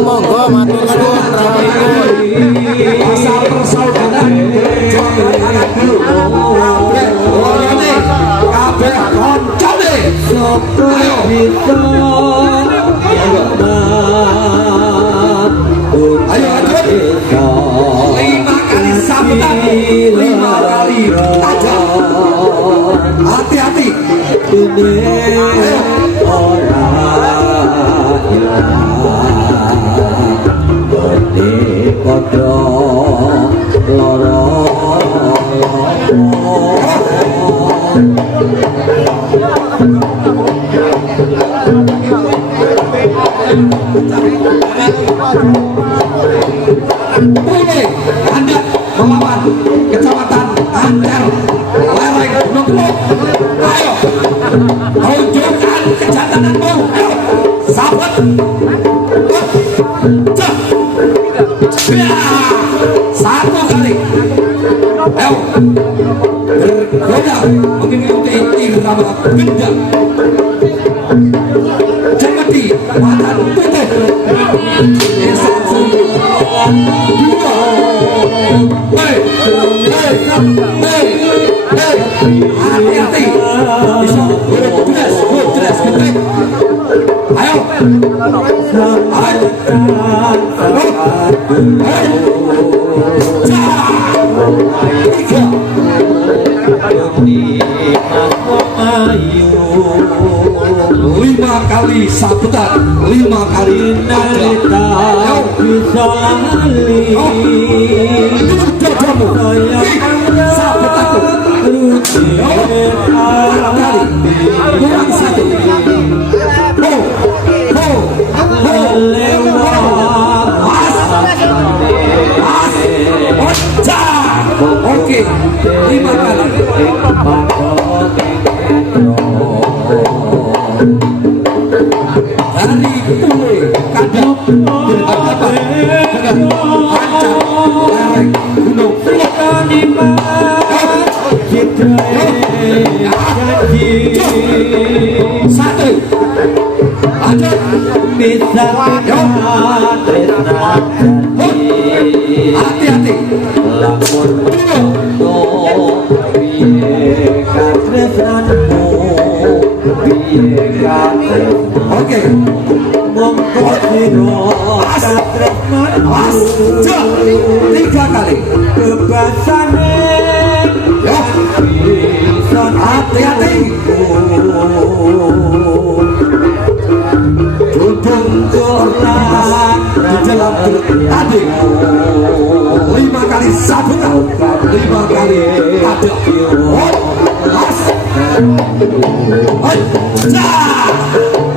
monggo matur suwun rawuhipun. Asal persaudaraan perjuangan anak dulu. Kabeh koncone. Ayo. Ayo lanjut. 5 kali sambutan, 5 kali tajam. Hati-hati. Boleh Anda melawan Kecamatan Ancel lereng Gunung Keluk. Ayo tunjukkan kejantananmu. Ayo sahabat. Satu kali. Ayo bergoda mengikuti irama gendang. Jemedi makan putih. Satu, dua, hati-hati. Bisa beres, gede. Ayo, ayo, tiga. 5 kali sabutan, 5 kali nada. Dadamu, sabutanku. Kurang satu. Oke, 5 kali. Dari Pule Kadap berhadapan dengan Ancel lereng Gunung Keluk. Satu, lanjut. Hati-hati. Oke. Awas, 3 kali. Ya. Hati-hati. Dudung koran di dalam tadi. 5 kali sabutan, 5 kali ada. Mas,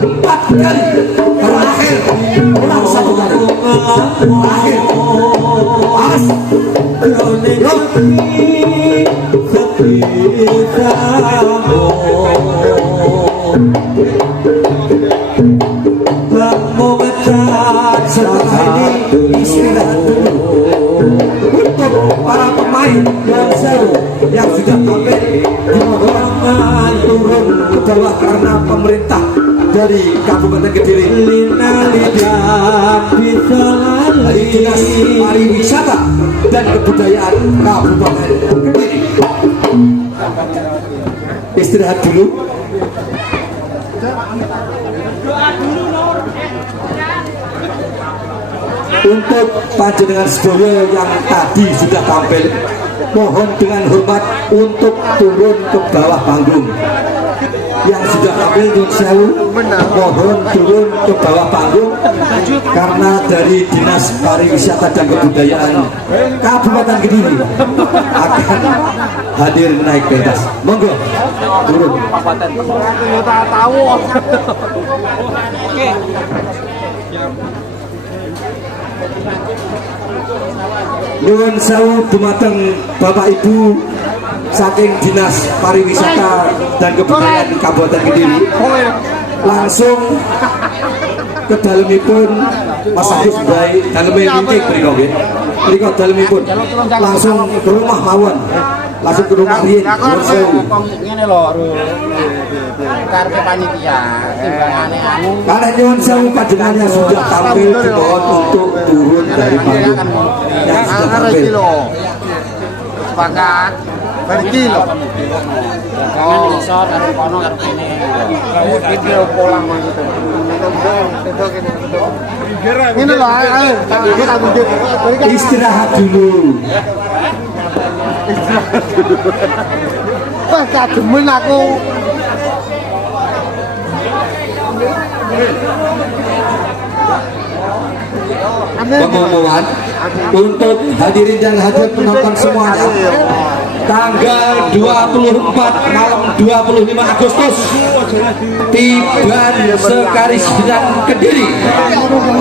4 kali terakhir, kurang 1 kali terakhir. Mas, setelah ini istirahat dulu untuk para pemain yang seru yang sudah tampil dimohon turun ke bawah karena pemerintah dari Kabupaten Kediri dari Dinas Pariwisata dan Kebudayaan Kabupaten Kediri. Istirahat dulu. Untuk panjenengan sedaya yang tadi sudah tampil, mohon dengan hormat untuk turun ke bawah panggung. Yang sudah tampil nyun sewu, mohon turun ke bawah panggung karena dari Dinas Pariwisata dan Kebudayaan Kabupaten Kediri akan hadir naik pentas. Monggo turun. Nyuwun sewu dumateng Bapak Ibu saking Dinas Pariwisata dan Kebudayaan Kabupaten Kediri. Langsung kedalemipun Mas Agus baik dalemnya mingkik mriko nggih. Mriko dalemipun langsung ke rumah mawon. Langsung ke rumah riyin. Ngene lho, karepe panitia timbangane anu. Karena nyuwun sewu panjenengan yang sudah tampil dimohon untuk turun dari panggung. Yang sudah tampil. Sepakat. Berki lho. Jangan iso karo kono karo kene. Video pulang gitu. Ini loh, ayo. Istirahat dulu. Wah, kademen aku. Pengumuman untuk hadirin dan hadirat penonton semuanya, tanggal 24 malam 25 Agustus Tiban Sekaris dan Kediri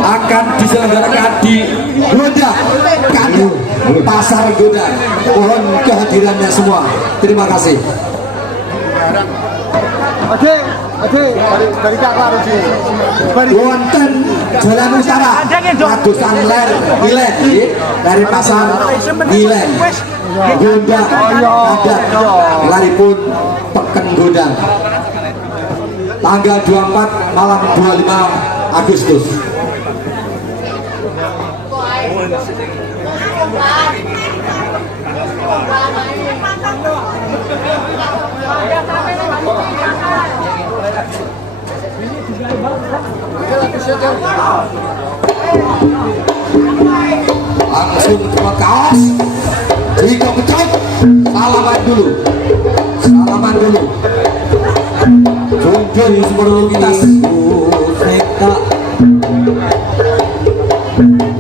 akan diselenggarakan di Goda Kadu Pasar Goda. Mohon kehadirannya semua. Terima kasih. Dari kakak Rusi. Wonten Jalan Utara Adusan Ler Gilen dari Pasar Gilen Goda Kadat laripun Peken Goda tanggal 24 malam 25 Agustus. Langsung ke kaos jika pecah salaman dulu Jujur superlukitas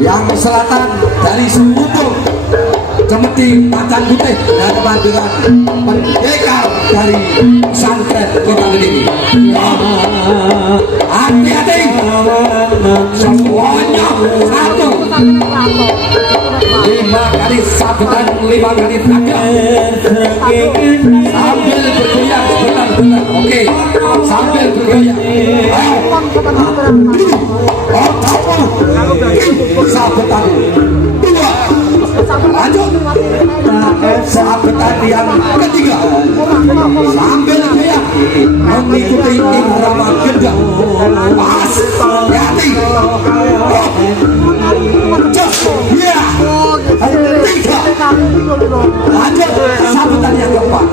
yang selatan dari Sumubur Cemeti Macan Putih dan teman-teman pendekar dari pesantren Kota Kediri. Hati-hati semuanya satu 5 kali sabetan 5 kali tajam sambil bergoyang sebentar. Oke, sambil bergoyang. Ayo sabetan 2 lanjut sabetan yang ketiga sambil goyang mengikuti irama gendang. Pas hati ya 3 lanjut sabetan yang keempat.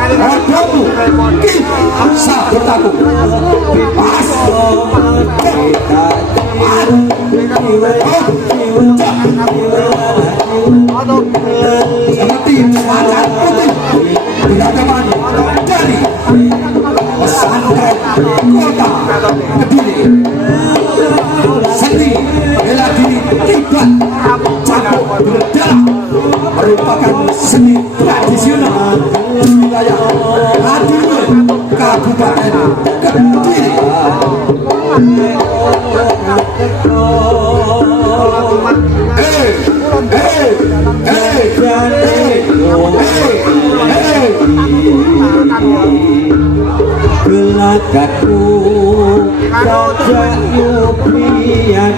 Rodomu sabetanku pas seperti Macan Putih beragaman dari pesantren Kota Kediri. Seni bela diri Tiban Campur Berdarah merupakan seni tradisional di wilayah Madiun Kabupaten Kediri. Gelagaku sajak yubian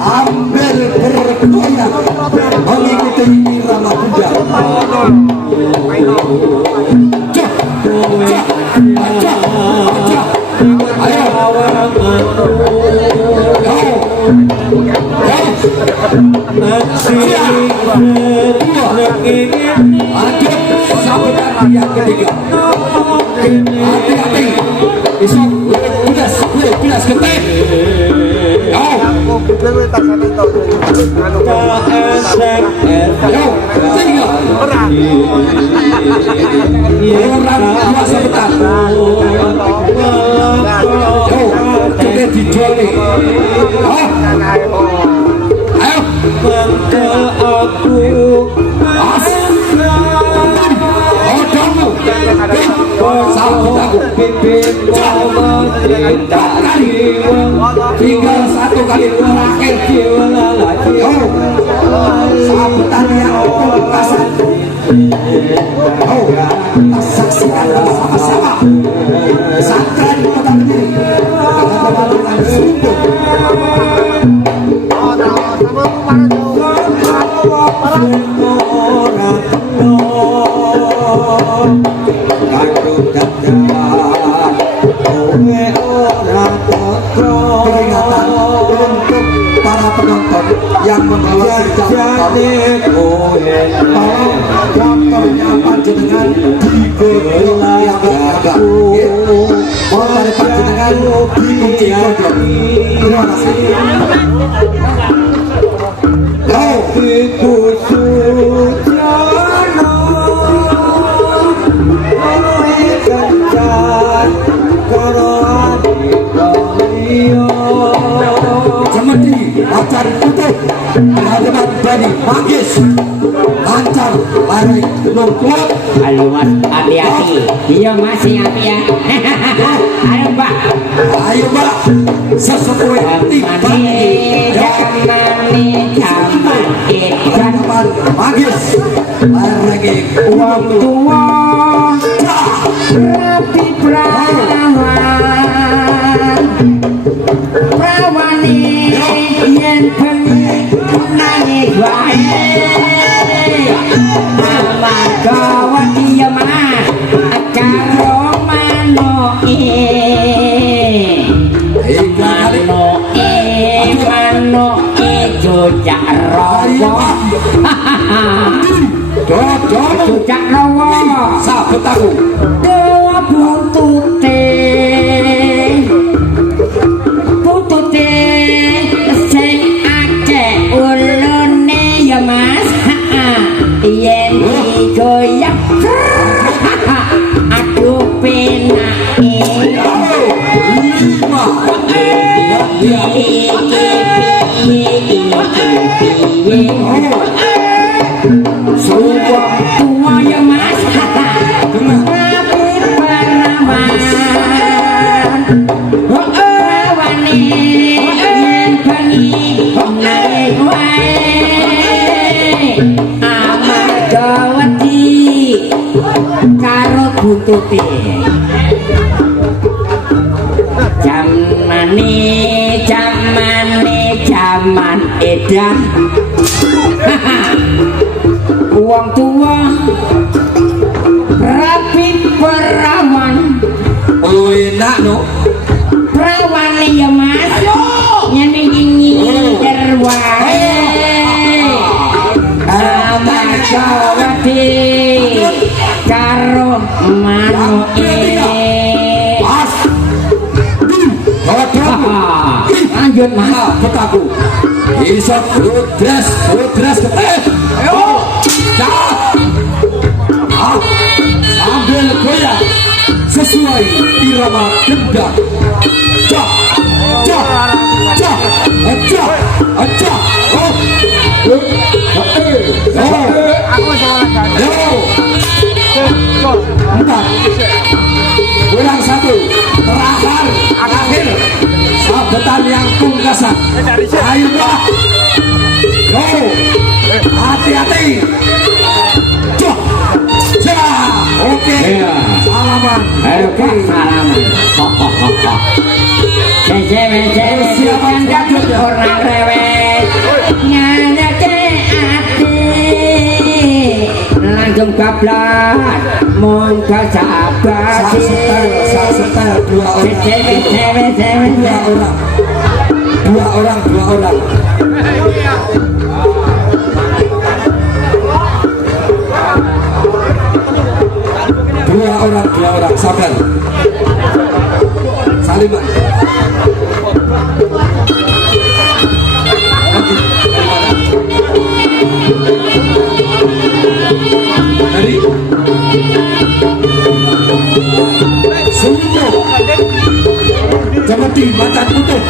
sambil bergoyang mengikuti irama kuda. Sabetan yang ketiga. Hati-hati, isok kudas getih. Orang dua sabetan. Kita dijual nih. Ayo, mantel aku. Odomu, sabetan tinggal satu kali terakhir. Sahabat yang pungkasan. Kita saksikan bersama-sama pesantren Kota Kediri dengan sumber. Peringatan untuk para penonton yang membawa motornya panjenengan digodok yang agak motor panjenengan dikunci godok. Terima kasih. Semedi akan tutup berhadapan Bani Magis lancar lari nongklok. Halo mas, hati-hati. Iya mas, hati ya. Ayo mbak, ayo mbak, sesuai Jamani berhadapan Magis lari uang tua rapi perawan prawani yen bengi nangis wae amarga ya mas karo manoke manoke jojak rawa jojak rawa sahabat aku dewa buntute sing akeh ulune ya mas yen digoyak aku penake suwang tua ya mas tapi perawan wani yen bengi naik wae amarga wedi karo buntute zaman edan uang tua rapi perawan enak no perawan ya mas nyani nyinyi wae amarga wedi karo manuke lanjut mas petaku bisa dress ayo sambil goyang sesuai irama dendang kurang satu terakhir sahabatan yang pungkasan. Ayo pak, go, hati-hati. Oke, salaman. Oke, salaman. Siapa jatuh orang rewet nyanyake ati langsung bablas monggo sabar setel dua orang dua orang sabar saliman dari Sumbo Jamati Macan Putih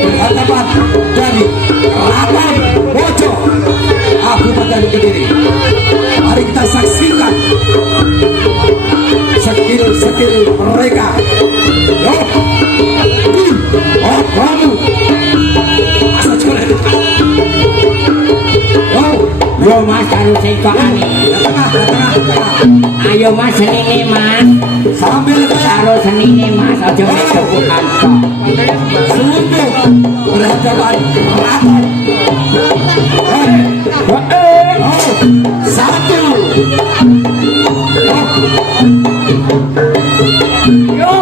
berhadapan dari Lapan Bojo Kabupaten Kediri. Mari kita saksikan skill mereka. Waduh. Asa coret. Yo mas harus sekoan ayo mas senine mas Sambil taruh senine mas aja kebukan kok sungguh berhadapan rapat. Satu. yo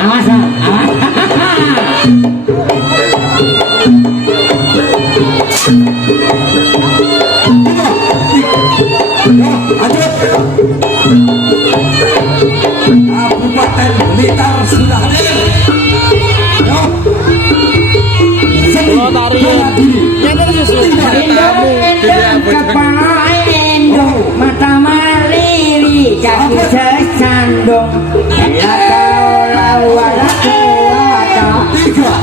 awas awas Lanjut. Kabupaten Blitar sudah hadir. Yo. Seni bela diri. kepala endo mata maliri kaki sesandung Tiga.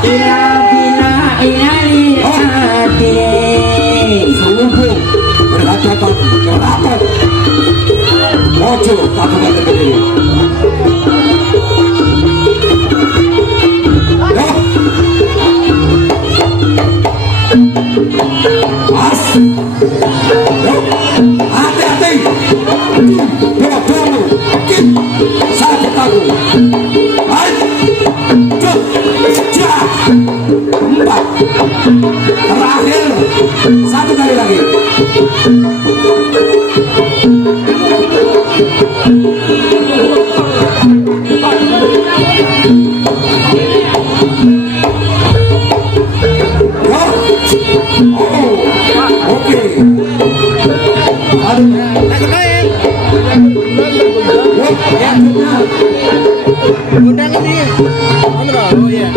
ila bina inali hati Sungguh berhadapan rapat. Mojo Kabupaten Kediri. Yo. Mas. Yo. Hati-hati. Dua dulu. Satu tahu. Baik. Cuk. Jah. Empat. Terakhir. Satu kali lagi. Oke. Aduh. Undang ini. Oh iya.